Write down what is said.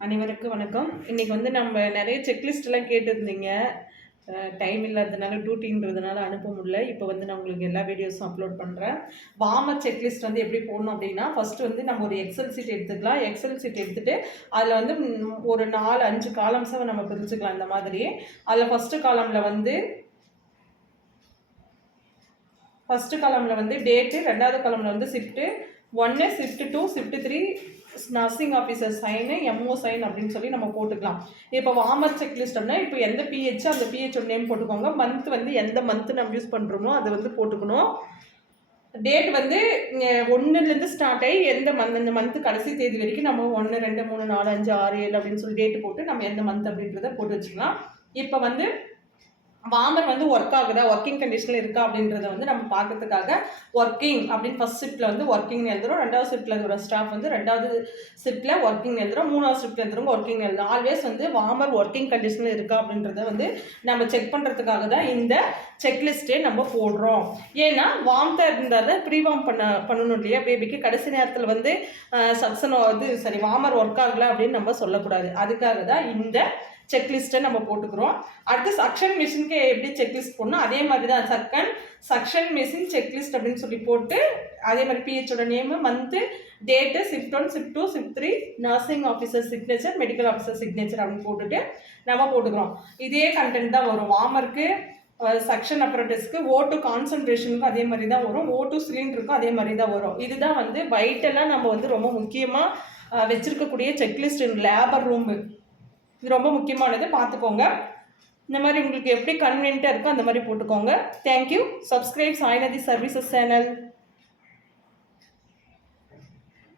அனைவருக்கும் வணக்கம். இன்னைக்கு வந்து நம்ம நிறைய செக்லிஸ்ட்லாம் கேட்டிருந்தீங்க. டைம் இல்லாததுனால டியூட்டின்றதுனால அனுப்ப முடியல. இப்போ வந்து நான் உங்களுக்கு எல்லா வீடியோஸும் அப்லோட் பண்ணுறேன். வார்ம் செக்லிஸ்ட் வந்து எப்படி போடணும் அப்படின்னா, ஃபஸ்ட்டு வந்து நம்ம ஒரு எக்ஸல் சீட் எடுத்துக்கலாம். எக்ஸல் சீட் எடுத்துகிட்டு அதில் வந்து ஒரு 4, 5 காலம்ஸாக நம்ம பிரிச்சுக்கலாம் இந்த மாதிரி. அதில் ஃபஸ்ட்டு காலமில் வந்து டேட்டு, ரெண்டாவது காலமில் வந்து shift 1, shift 2, shift 3, nursing officer sign, MO sign அப்படின்னு சொல்லி நம்ம போட்டுக்கலாம். இப்போ வார்மர் செக்லிஸ்ட் அப்படின்னா இப்போ எந்த பிஹெச் அந்த பிஹெச்சோட நேம் போட்டுக்கோங்க. மந்த் வந்து எந்த மந்த்து நம்ம யூஸ் பண்ணுறோமோ அதை வந்து போட்டுக்கணும். டேட் வந்து 1லேருந்து ஸ்டார்ட் ஆகி எந்த மந்த் இந்த மந்த்து கடைசி தேதி வரைக்கும் நம்ம 1, 2, 3, 4, 5, 6, 7 அப்படின்னு சொல்லி டேட்டு போட்டு நம்ம எந்த மந்த் அப்படின்றத போட்டு வச்சுக்கலாம். இப்போ வந்து வார்மர் வந்து ஒர்க் ஆகுதா, ஒர்க்கிங் கண்டிஷனில் இருக்கா அப்படின்றத வந்து நம்ம பார்க்கறதுக்காக ஒர்க்கிங் அப்படின்னு ஃபஸ்ட் ஷிஃப்ட்டில் வந்து ஒர்க்கிங் எழுதுறோம். ரெண்டாவது ஷிஃப்ட்டில் இருக்கிற ஸ்டாஃப் வந்து ரெண்டாவது ஷிஃப்ட்டில் ஒர்க்கிங் எழுதுறோம். மூணாவது ஷிஃப்ட்டில் எழுதுறவங்க ஒர்க்கிங் எழுதுறோம். ஆல்வேஸ் வந்து வார்மர் ஒர்க்கிங் கண்டிஷனில் இருக்கா அப்படின்றத வந்து நம்ம செக் பண்ணுறதுக்காக தான் இந்த செக்லிஸ்ட்டே நம்ம போடுறோம். ஏன்னா வார்ம்த்தாக இருந்தால் தான் ப்ரீவார்ம் பண்ணணும் இல்லையா பேபிக்கு. கடைசி நேரத்தில் வந்து வார்மர் ஒர்க் ஆகலை அப்படின்னு நம்ம சொல்லக்கூடாது. அதுக்காக தான் இந்த செக்லிஸ்ட்டை நம்ம போட்டுக்கிறோம். அடுத்து சக்ஷன் மிஷினுக்கு எப்படி செக்லிஸ்ட் போடணும் அதே மாதிரி தான் சக்ஷன் மிஷின் செக்லிஸ்ட் அப்படின்னு சொல்லி போட்டு அதே மாதிரி பிஹெச்சோட name, month, date, shift 1, shift 2, shift 3, nursing officer signature, medical officer signature அப்படின்னு போட்டுட்டு நம்ம போட்டுக்கிறோம். இதே கண்டென்ட் தான் வரும். வார்மருக்கு, சக்ஷன் அப்ரண்டிஸ்க்கு, O2 கான்சன்ட்ரேஷனுக்கும் அதே மாதிரி தான் வரும். O2 சிலிண்டருக்கும் அதே மாதிரி தான் வரும். இதுதான் வந்து வைட்டெல்லாம் நம்ம வந்து ரொம்ப முக்கியமாக வச்சுருக்கக்கூடிய செக்லிஸ்ட் லேபர் ரூமு. இது ரொம்ப முக்கியமானது, பார்த்துக்கோங்க. இந்த மாதிரி உங்களுக்கு எப்படி கன்வீனியன்ட்டாக இருக்கோ அந்த மாதிரி போட்டுக்கோங்க. Thank you. Subscribe Sainadhi services channel.